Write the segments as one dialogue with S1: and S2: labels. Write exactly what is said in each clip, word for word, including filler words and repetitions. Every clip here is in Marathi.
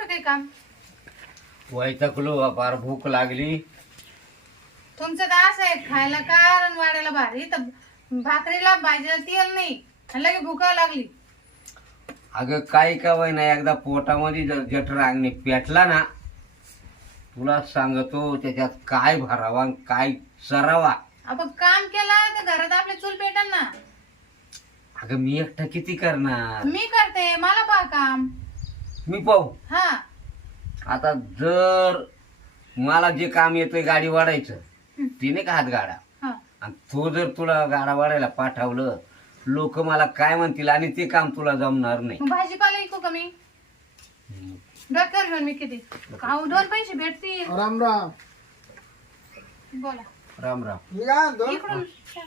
S1: कुठं काही काम?
S2: वैतागलो फार भूक लागली.
S1: तुमचं तर असं आहे, खायला कारण वाढायला भारी तर भाकरीला भाजीला तेल नाही आणि लगे भुका लागली.
S2: अगं काय का ना एकदा पोटामध्ये जर जठरांगणे पेटला ना, तुला सांगतो त्याच्यात काय भरावा आणि काय चरावा.
S1: आपण काम केलं तर घरात आपले चूल पेटल ना.
S2: अगं मी एकटा किती करणार?
S1: मी करते, मला पहा काम.
S2: मी पाहू.
S1: हा
S2: आता जर मला जे काम येतंय गाडी वाढायचं तिने का हात गाडा,
S1: हा
S2: आणि तो जर तुला गाडा वाढायला पाठवलं, लोक मला काय म्हणतील आणि ते काम तुला जमणार नाही.
S1: मग भाजीपाला ऐकू का मी? डॉक्टर घेऊन मी किती खाऊ दोन पैसे भेटतील.
S3: राम राम.
S1: बोला.
S2: राम राम.
S3: मी काय म्हणतो,
S1: इकडून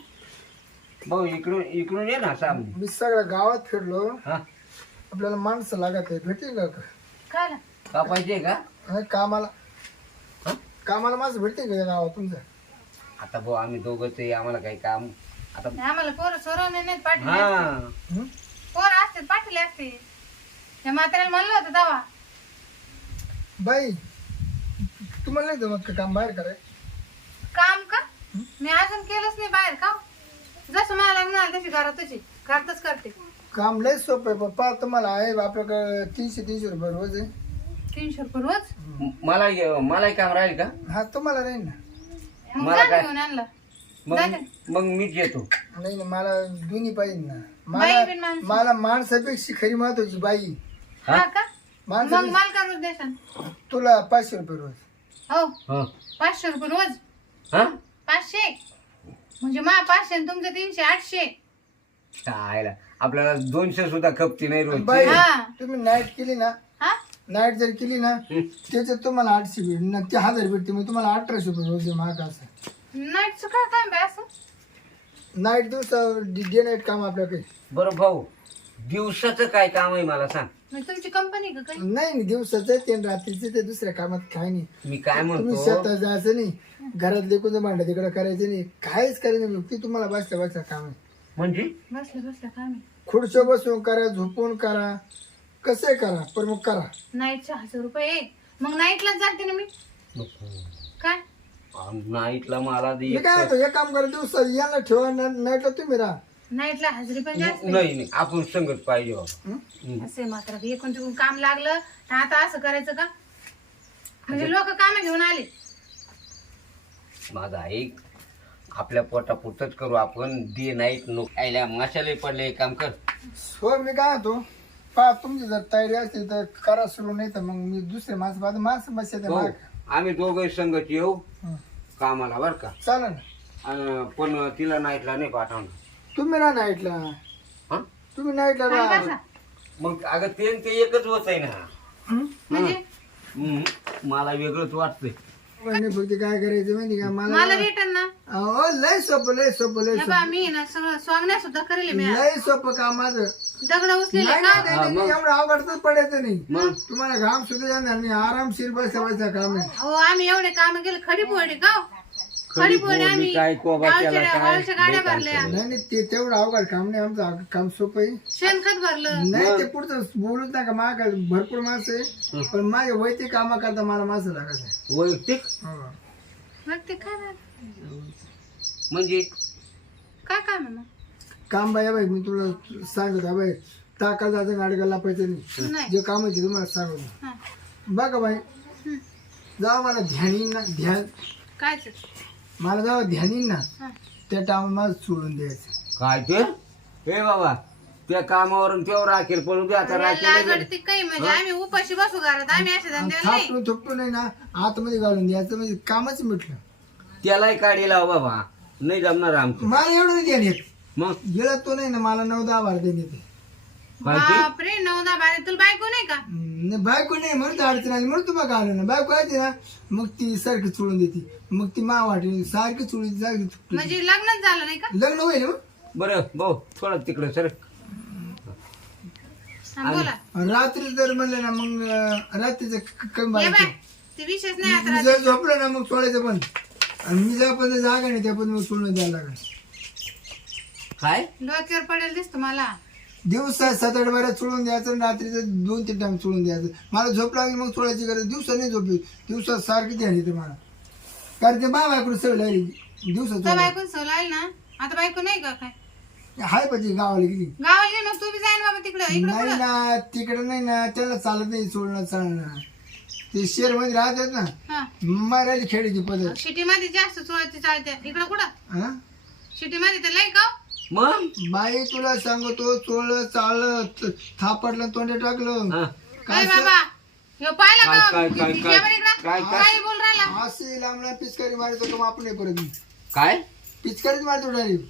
S2: भाऊ इकडून इकडून ये ना सामने.
S3: मी सगळ्या गावात फिरलो,
S2: हा
S3: आपल्याला माणसं लागत आहे, भेटेल का?
S1: खायला
S2: का पाहिजे का?
S3: आणि कामाला
S2: हा?
S3: कामाला माणसं भेटते का या गावात तुमच्या?
S2: आता भाऊ आम्ही दोघंच आहे, आम्हाला काही काम आता.
S1: आम्हाला पोरं सोरवणे नाहीत पाठवले.
S2: हा
S3: हं?
S1: पोरं असते पाठवले असते. त्या म्हाताऱ्याला म्हणलं होतं दवा.
S3: बाई तुम्हाला नाही जमत का काम बाहेर कराय?
S1: काम का? मी अजून केलंच नाही बाहेर का. जसं मला लग्न झालं तशी घरातच आहे, घरातच करते.
S3: काम लय सोपं आहे पप्पा, तुम्हाला आहे आपल्याकडे तीनशे तीनशे रुपये रोज आहे.
S1: तीनशे रुपये रोज?
S2: मला मलाही काम राहील का?
S3: हा तुम्हाला नाही ना?
S1: मग
S2: मला
S1: जा
S2: काय?
S1: घेऊन आणलं.
S2: मग
S1: जा ते.
S2: मग मीच येतो.
S3: नाही ना, मला दोन्ही पाहिजे ना.
S1: बाई बिन
S3: मला
S1: माणसं.
S3: मला माणसापेक्षा खरी महत्वाची बाई.
S2: हा?
S1: हा का? मग
S3: माणसं
S1: मला का रोज देसान?
S3: तुला पाचशे रुपये रोज.
S1: हो
S2: हा
S1: पाचशे रुपये रोज.
S2: हा
S1: पाचशे म्हणजे मा पाचशे आणि तुमचं तीनशे, आठशे.
S2: चायला आपल्याला दोनशे सुद्धा खपती नाही रोज.
S3: बाई
S1: हा.
S3: तुम्ही नाईट केली ना,
S1: हा
S3: नाईट जर केली ना त्याच्यात तुम्हाला आठशे भेट ना, ते हजार भेटते, मग तुम्हाला अठराशे रुपये रोज आहे महाग असं.
S1: नाईटचं काय काम आहे असं?
S3: नाईट दिवसा डे नाईट काम आपल्याकडे.
S2: बरं भाऊ, दिवसाचं काय काम आहे मला सांग.
S1: म्हणजे तुमची कंपनी का काही?
S3: नाही नाही, दिवसाचं आहे ते आणि रात्रीचं ते, दुसऱ्या कामात काय नाही.
S2: मी काय
S3: तुम्ही
S2: म्हणतो,
S3: शेतात जायचं नाही, घरात कोणतं भांडं तिकडं करायचं नाही, काहीच करायचं नाही. ते तुम्हाला बसल्या बसल्या काम आहे.
S2: म्हणजे
S1: बसलं बसलं काम आहे.
S3: खुर्च्या बसून करा, झोपून करा, कसं करा, पण मग करा.
S1: नाईटचे हजार रुपये आहे. मग नाईटलाच जाते ना मी. काय
S2: नाईटला मला दे
S3: मी काय म्हणतो, हे काम करा दिवसा, याला ठेवा, नाईटला तुम्ही राहा.
S1: नाईटला हजेरी पण जास्त आहे.
S2: नाही नाही, आपण संगत पाहिजे बाबा.
S3: हं?
S2: हं.
S1: असे मात्र एकूण तिकून काम लागलं तर आता असं करायचं का? म्हणजे लोक काम घेऊन आले.
S2: माझा ऐक, आपल्या पोटापुरतच करू आपण. डे नाईट नो खायला मसाले पडले, काम कर.
S3: हो मी काय म्हणतो, पा तुमची जर तयारी असली तर करा सुरू, नाही तर मग मी दुसरे माणसं पाहतो, माणसं बस येते
S2: हो,
S3: माग.
S2: आम्ही दोघं संगत येऊ
S3: हं.
S2: कामाला बर का.
S3: चालेल ना.
S2: आणि पण तिला नाईटला नाही पाठवणार.
S3: तुम्ही राहा नाईटला,
S2: हा
S3: तुम्ही नाईटला
S1: काय
S3: राहा.
S1: कसा?
S2: मग अगं ते न ते एकच होत आहे ना.
S3: हं?
S1: म्हणजे
S2: हं. मला वेगळंच वाटतंय.
S3: आणि फक्त काय करायचं माहिती का मला?
S1: मला रिटर्न ना.
S3: अहो लय सोपं, लय सोपं, लय
S1: हे
S3: सोपं,
S1: बा मी ना सगळं स्वांगण्या सुद्धा करेल. मी
S3: लय सोपं काम माझं.
S1: दगड उचलेले
S3: नाही
S1: का?
S3: नाही, नाही, नाही, एवढं अवघडच पडायचं नाही.
S2: मग
S3: तुम्हाला घाम सुद्धा जाणार नाही, आरामशीर बसल्या बसल्या काम आहे.
S1: हो आम्ही एवढे काम केले. खडी पोळी का? खडी
S2: खडी
S1: पोळी
S2: पोळी
S1: आम्ही
S2: काय, कोबा केला
S1: गावच्या
S2: काय,
S1: गावच्या गाड्या
S2: लय काम
S1: भरल्या.
S2: केलं.
S3: नाही नाही, ते तेवढं अवघड काम नाही, आमचं अग- काम सोपं आहे.
S1: शेणखत भरलं.
S3: नाही ते पुढचं बोलूच नका, माग भरपूर माणसं आहे, पण माझे वैयक्तिक कामा करता मला माणसं लागत आहे.
S2: वैयक्तिक
S3: हो.
S1: मग ते काय झालं?
S2: म्हणजे
S1: काय काम आहे मग?
S3: काम बाय बाई मी तुला सांगत आहे बाई, टाका जायचं गाडगा लापायचं नाही,
S1: नाही.
S3: जे काम आहे ते तुम्हाला सांगतो.
S1: हा.
S3: बघा बाई,
S1: हं.
S3: जेव्हा मला ध्यान येईन ना, ध्यान
S1: कायच?
S3: मला जेव्हा ध्यान येईन ना,
S1: हा.
S3: त्या टाइम मला सोडून द्यायचं.
S2: काय ते? हे बाबा, त्या कामावरून तेव्हा राखेल पडू दे. आता राखेल
S1: लागडती काही म्हणजे आम्ही उपाशी बसू घरात. आम्ही असे धंद्याला नाही.
S3: थापटून थोपटून नाही ना, आतमध्ये घालून द्यायचं, म्हणजे कामच मिटलं.
S2: त्यालाही काढी लाव बाबा, नाही जमणार आमचं.
S3: मला एवढं नाही ध्यान येत,
S2: मग
S3: गेला तो नाही ना, मला नऊ दहा बार देते ते.
S2: काय ते?
S1: बापरे नवदा बारे तुला बायको नाही का?
S3: नाही बायको नाही म्हणून तर अडचण आली, म्हणून तुम्हाला आलं ना. बायको आहे ना, मग ती सारखी चोळून देते, मग ती मा वाटली सारखी चोळी सारखी.
S1: म्हणजे लग्नच झालं नाही का?
S3: लग्न होईल ना मग.
S2: बरं भाऊ, थोडं तिकडं सर.
S1: हा, बोला.
S3: आणि रात्री जर म्हणलं ना, मग अं, रात्रीचं क- कमी
S1: ये
S3: बाळायचं.
S1: बाय ते विशेष नाही आता
S3: मी
S1: रात्री.
S3: जर झोपलं ना, मग सोडायचं पण. आणि मी जेव्हा पण जागा नाही त्या पण मग सोडून द्यायला लागेल.
S2: काय
S1: डोक्यावर पडेल दिसतो मला.
S3: दिवसा सात आठ बारा चोळून द्यायचं आणि रात्रीचं दोन तीन टाइम चोळून द्यायचं. मला झोप लागली मग चोळायची गरज. दिवसा नाही झोपली, दिवसा सारखी ध्यान येते मला, कारण ते मा बायकडून सवय लागली दिवसा
S1: तर
S3: चोळायला.
S1: बायकून सवय लागली ना. आता बायको नाही का काय
S3: हाय पाहिजे गावाला गेली
S1: गावाला गेली मग तू बी जाईन बाबा तिकडे इकडे
S3: नाही
S1: कुठं?
S3: ना, तिकडे नाही ना, त्याला चालत नाही चोळणं चालणं. ते शहर मध्ये राहतात ना,
S1: हा
S3: मारायला खेळायची पद्धत.
S1: सिटी मध्ये जास्त चोळायची चालते इकडे कुठं
S3: हा
S1: सिटी मध्ये तर लय का
S2: मग
S3: बाई तुला सांगतो, चोळ चाल थापडलं तोंडे टाकलं
S2: हा.
S3: काय
S1: काय बाबा ह्यो पाहिला
S2: काय-
S1: का
S2: काय- काय-
S1: या
S2: काय-
S1: बरं इकडं.
S2: काय- काय-
S1: काय बोल राहिला
S3: असे लांबला पिचकारी मारायचं काम आपण नाही परत.
S2: काय
S3: पिचकारीच मारतो डायरेक्ट.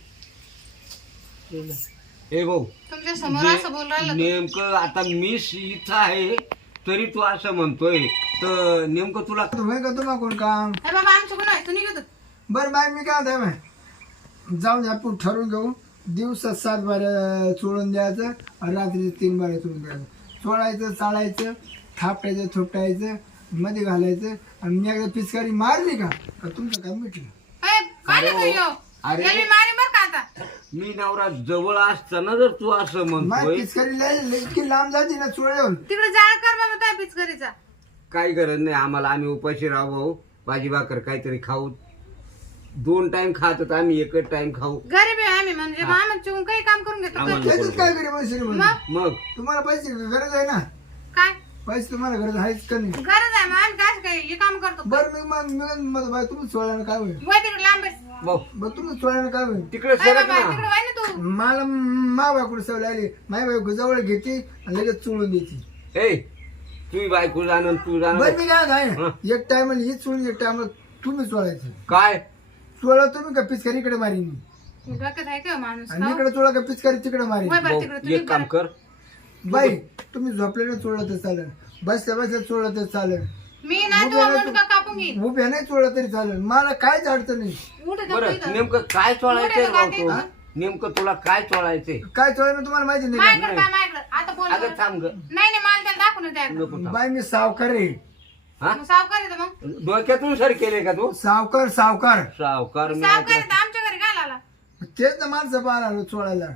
S2: ए भाऊ
S1: तुमच्या समोर असं बोल राहिलं तू.
S2: नेमकं आता मी इथं आहे तरी तू असं म्हणतोय तर नेमकं तुला
S3: तुम्ही का तुम्हा कोण काम.
S1: हे बाबा आमचं कोण आहे तू निघतो
S3: बरं बाई मी काय म्हणताय बाई, जाऊन दे आपण ठरवून घेऊ. दिवसात सात बाऱ्या चोळून द्यायचं आणि रात्री तीन बाऱ्या चोळून द्यायचं. चोळायचं चाळायचं थापटायचं थोपटायचं मध्ये घालायचं. आणि मी एकदा पिचकारी मारली का का तुमचं काम मिटलं.
S1: ए, काय
S2: अरे
S1: नाही तू ह्यो.
S2: अरे.
S1: याला मी मारीन बरं का आता
S2: मी नवरा जवळ असताना जर तू असं
S3: माझी
S2: म्हणतोय
S3: पिचकारी लय लय इतकी लांब जाते ना चोळ्यावर.
S1: तिकडे जाळ कर बाबा त्या पिचकरीचा.
S2: काही गरज नाही आम्हाला. आम्ही उपाशी राहू भाऊ, भाजी भाकर काहीतरी खाऊ. दोन टाइम खात होतो आम्ही, एकच टाइम खाऊ.
S1: गरीब आहे आम्ही म्हणजे आम्हाला चिवून काही काम करून घेतो
S2: आम्हाला
S3: त्याच्यात काय करी मग श्रीमंत.
S1: मग
S2: मग
S3: तुम्हाला पैसे गरज आहे ना,
S1: काय
S3: पैसे तुम्हाला गरज आहेच का नाही.
S1: गरज आहे मग आम्ही काय काय हे काम करतो
S3: बरं मी मग मी मग बाई तुम्ही चोळ्यानं काय होईल.
S1: वय तिकडे लांब आहेस.
S2: भाऊ
S3: बरं तुम्ही चोळ्यानं काय होईल.
S2: तिकडे
S1: ए
S2: सरक
S1: बाबा
S2: ना.
S1: तिकडे वय ना तू
S3: मला मा बायकोड सवय लागली. माझ्या बायको जवळ घेते आणि लगेच चोळून देते.
S2: ए तू बायको जाणं तू
S3: बरं
S2: जाणं
S3: मी काय आहे
S2: हं.
S3: एक टायमाला ही चोळून एक टायमाला तुम्ही चोळायचं.
S2: काय
S3: चोळा तुम्ही का पिचकारी इकडे मारीन मी,
S1: डोक्यात आहे का माणूस
S3: आणि इकडे चोळा का पिचकारी तिकडे मारीन.
S1: वय बरं
S2: भाऊ,
S1: तिकडे तुम्ही
S2: एक काम कर.
S3: बाई तुम्ही झोपल्याने चोळलं तर चालेल, बसल्या बसल्या चोळलं तर चालेल,
S1: मी ना तू मुंडका कापून घेईन
S3: उभ्या नाही चोळलं तरी चालेल, मला काहीच अडचण नाही.
S1: उठ जा
S2: बरं
S1: इथं.
S2: नेमकं काय चोळायचंय
S1: मोठे
S2: भाऊ
S1: लोकं
S2: तू?
S1: आहेत.
S2: नेमकं तुला काय चोळायचंय?
S3: काय चोळायला तुम्हाला माहिती नाही का?
S1: माझ्याकडे काय माझ्याकडे आता बोल
S2: अगं
S1: बरं.
S2: थांब ग.
S1: नाही नाही मला त्याला दाखवून द्या
S2: नको थांब.
S3: बाई मी सावकार आहे.
S2: हा
S1: मग सावकार येतो मग
S2: डोक्यातून सर केले का तू?
S3: सावकार सावकार
S2: सावकार मी
S1: सावकार
S2: ऐकलं.
S1: येतो आमच्या घरी काय आला
S3: तेच ना माणसं पाहायला आलो चोळायला.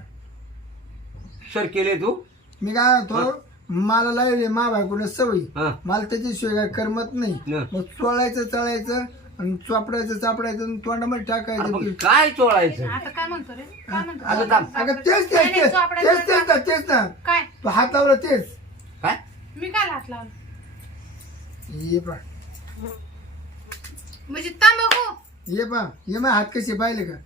S2: सर केले तू?
S3: मी काय म्हणतो, मला लागले मा बायकोने सवय,
S2: हा
S3: मला त्याच्याशिवाय काय करमत नाही.
S2: न.
S3: मग चोळायचं चळायचं आणि चोपडायचं चापडायचं आणि तोंडामध्ये
S2: अरे
S3: टाकायचं.
S2: मग काय चोळायचं?
S1: आता काय म्हणतो रे काय म्हणतो
S2: अगं थांब.
S3: अगं तेच तेच
S1: नाही, नाही,
S3: तेच
S1: चोपडायचं
S3: तेच तेच ना तेच ना
S1: काय
S3: तो हात लावला तेच.
S2: काय
S1: मी काय हात लावला
S3: ये पा
S1: म्हणजे तंबाखू
S3: ये पा ये मग हात कसे पाहिले का.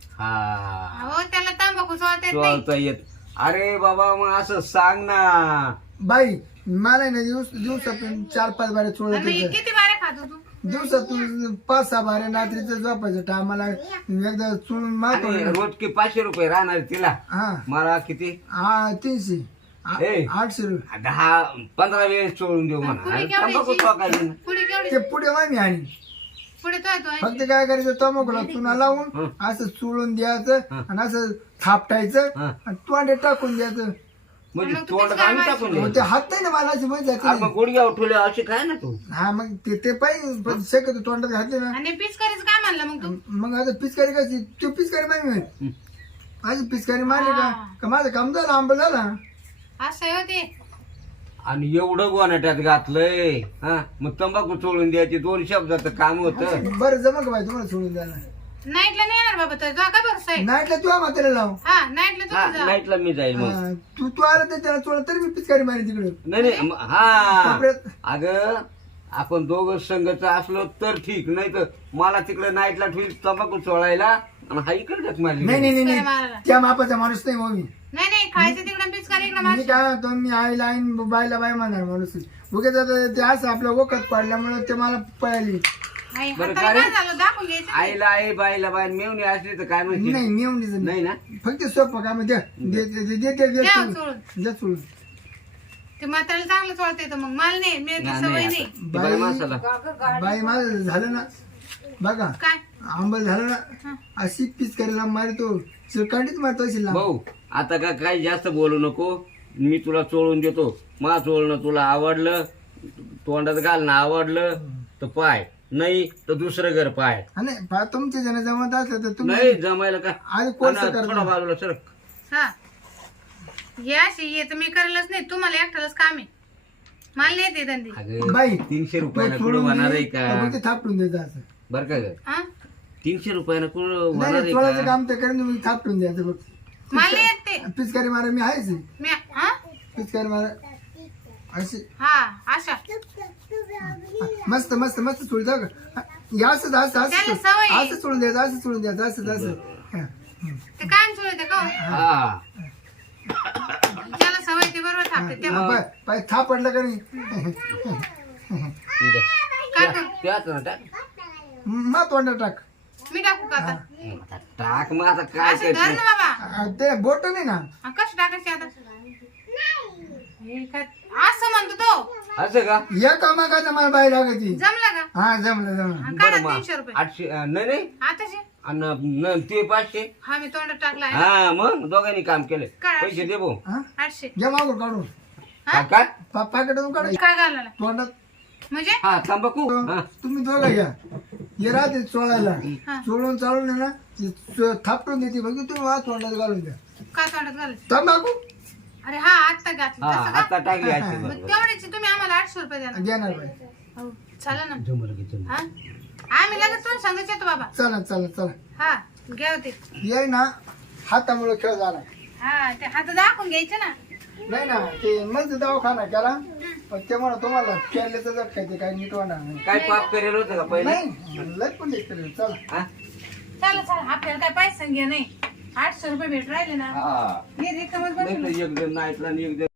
S2: हा
S1: हो त्याला तंबाखू सोडता येत नाही
S2: चोळता येत. अरे बाबा मग असं सांग ना.
S3: बाई मला आहे ना दिवस दिवसातून चार पाच बारे चोळत
S1: आणि
S3: होतं.
S1: किती बारे खातो तू
S3: दिवसातून पाच सहा बारे रात्रीचं झोपायचं टायमाला एकदा चोळून मारतो.
S2: आणि रोज की पाचशे रुपये राहणार तिला.
S3: हा
S2: मला किती
S3: हा तीनशे आ-
S2: ए.
S3: आठशे रुपये
S2: दहा पंधरा वेळेस चोळून देऊ म्हणा.
S1: पुढे
S2: आणि तंबाखू
S1: केवढी
S2: चोकायची ना.
S1: पुढे केवढी
S3: ते पुढे मामी आणि
S1: पुढे तो आहे तो आहे.
S3: फक्त काय करायचं तंबाखूला चुना लावून
S2: हं.
S3: असं चुळून द्यायचं
S2: हं.
S3: आणि असं थापटायचं
S2: हं.
S3: आणि तोंडे टाकून द्यायचं.
S2: म्हणजे
S1: मग तू
S2: तोंड
S1: पिचकारी
S2: आम्ही टाकून
S3: मग
S2: देऊ.
S3: ते हात नाही ना मला अशी माहिती
S2: अरे
S3: जाते.
S2: मग गुडघ्या उठवले असे काय ना तू.
S3: हा मग ते ते पाहिजे पण शक्यतो तोंडात घातले ना.
S1: आणि पिचकारीच काय म्हणलं मग तू
S3: मग आता पिचकारी कशी तू पिचकारी मामी म्हण.
S2: हं.
S3: माझी पिचकारी मारली का
S1: हा.
S3: का माझं काम झालं आंबा झाला.
S1: असं आहे हो ते
S2: आणि एवढं गोनाट्यात घातलंय हा मग तंबाखू चोळून द्यायची दोन शब्दाचं काम होतं.
S3: बरं जमा का बाई तुम्हाला सोडून द्यायला.
S1: नाईटला नाही येणार बाबा तर का भरोसा आहे
S3: नाईटला तुला म्हातारे लाव.
S1: हा नाईटला
S2: हा
S1: तुम्ही जा
S2: नाईटला मी जाईल मग.
S3: हा, तू तू आला तर त्याला चोळा तरी मी पिचकारी मारी तिकडे.
S2: नाही नाही म- हा
S3: कपड्यात.
S2: अगं आपण दोघं संघच असलो तर ठीक, नाही तर मला तिकडे नाईटला ठेवी तंबाखू चोळायला आणि हा इकडे जग मारली.
S3: नाही नाही नाही
S1: पिचकारी
S3: नाही
S1: मारायला.
S3: त्या मापाचा माणूस नाही मग मी.
S1: नाही नाही खायचं तिकडे पिचकारी इकडे
S3: मी
S1: मार
S3: काय म्हणतो, मी आईला आईन बायला बाय म्हणणार माणूस उगेच आता ते असं आपलं वखत पाडल्यामुळे ते मला पळाली.
S1: आई,
S2: बरं
S1: हाताला
S2: का रे?
S1: काय झालं दाखवून घ्यायचं
S2: आईला आई बाईला बाई मेवणी असली तर काय म्हणते.
S3: नाही मी येऊन देत
S2: नाही ना
S3: फक्त सोपं काय म्हणते दे दे दे दे दे
S1: द्या
S3: चोळून.
S1: चोळून.
S3: दे चोळून.
S1: ते म्हाताला चांगलं चोळता येतं मग मला नाही मी ती
S2: नाही,
S1: सवय
S2: नाही
S1: नाही
S2: आता. ती बाई माणसाला
S3: बाई माझं झालं ना बघा
S1: काय
S3: आंबा झालं
S1: हा.
S3: ना अशी पीच करायला मारतो चिरकांडीच मारतो अशी लांब.
S2: भाऊ आता का काही जास्त बोलू नको. मी तुला चोळून देतो. मा चोळणं तुला आवडलं तोंडात घालणं आवडलं तर पाय, नाही तर दुसरं घर पाय.
S3: आणि पहा, तुमचे जण जमत असलं तर तुम्ही
S2: नाही जमायला का
S3: आणि कोण
S2: आणि
S3: करणार?
S2: थोडा बाजूला सरक.
S1: हा हे अशी येत मी करायलाच नाही, तुम्हाला एकट्यालाच काम आहे, मला नाही येते धंदे.
S2: अगं
S3: बाई
S2: तीनशे
S3: तो
S2: रुपयाला कुठं
S3: सोडून
S2: होणार आहे
S3: दे,
S2: का?
S3: आपण ते थापटून द्यायचं असं.
S2: बर का ग
S1: हा?
S2: तीनशे रुपयाला कुठं
S3: नाही
S2: होणार
S3: नाही,
S2: आहे
S3: चोळायचं
S2: का?
S3: काम तर करेन मी, थापटून द्यायचं बघ.
S1: मला नाही येत ते.
S3: पिचकारी मारा मी आहेच आहे.
S1: मी हा
S3: पिचकारी मारा अशी
S1: हा अशा
S3: मस्त मस्त मस्त सोडून जा का या असं असं
S1: त्याला
S3: असं
S1: सवय आहे.
S3: असं सोडून द्यायचं असं सोडून द्यायचं असं असं हा.
S1: ते काय सोडते का हो?
S2: हा
S1: ज्याला सवय ते बरोबर थापते ते.
S3: हा, पाय पाय थाप पडलं का नाही
S1: काय करू?
S2: त्याच ना टाक.
S3: मा तोंडात टाक
S1: मी टाकू का आता?
S2: आता टाक मग आता काय
S1: असं धर
S2: करते
S1: ना बाबा.
S3: आ, ते बोट नाही ना
S1: हा, कसं टाकायचे आता? हे काय असं म्हणतो तो.
S2: असं का
S3: या कामा का मला बाई लागायची
S1: जमलं का?
S3: हा जमलं जमलं
S1: हा,
S2: बरं
S1: काढा
S2: मग
S1: तीनशे रुपये
S2: आठशे अं, नाही नाही
S1: आताचे.
S2: आणि न- ते पाचशे
S1: हा मी तोंडात टाकलाय.
S2: हा मग दोघांनी काम केलं
S1: काय?
S2: पैसे दे भाऊ
S3: हा
S1: आठशे.
S3: घ्या मागून काढून
S1: हा?
S2: काय
S3: पा- पाकिटातून काढा
S1: काय घालायला
S3: तोंडात
S1: म्हणजे?
S2: हा तंबाखू हा
S3: तुम्ही दोघं घ्या ये राहते चोळायला
S1: हा.
S3: चोळून चालून आहे ना ते चो- थापटून देते बघ तुम्ही वा तोंडात घालून द्या
S1: काय तोंडात घालायचं?
S3: तंबाखू
S1: अरे हा आता घातलं
S2: हा
S1: तसं का?
S2: आता टाकली आठशे
S1: मग
S2: बरोबर.
S1: तेवढ्याचे तुम्ही आम्हाला आठशे रुपये द्या ना.
S3: देणार बाई
S1: हो चालेल ना.
S2: जमलं की जमलं.
S1: हा आम्ही लगेच तुम्ही सांगायचं येतो बाबा.
S3: चला चला चला
S1: हा घ्या होते.
S3: ये ना हातामुळे खेळ झाला
S1: हा ते हात दाखवून घ्यायचे ना.
S3: नाही ना ते मस्त दवाखाना केला पण ते म्हणा तुम्हाला केल्याचं जर काय ते काही नीट होणार नाही
S2: काय पाप करेल होतं का पहिले
S3: नाही लय पण लेट केलं चला
S2: हा?
S1: चला चला आपल्याला काय पैसे घ्या नाही. आठशे रुपये भेट राहिले ना.
S2: हा
S1: हे रिकामच
S2: नाही
S1: बसून.
S2: तर एक जण नाईटला आणि एक जण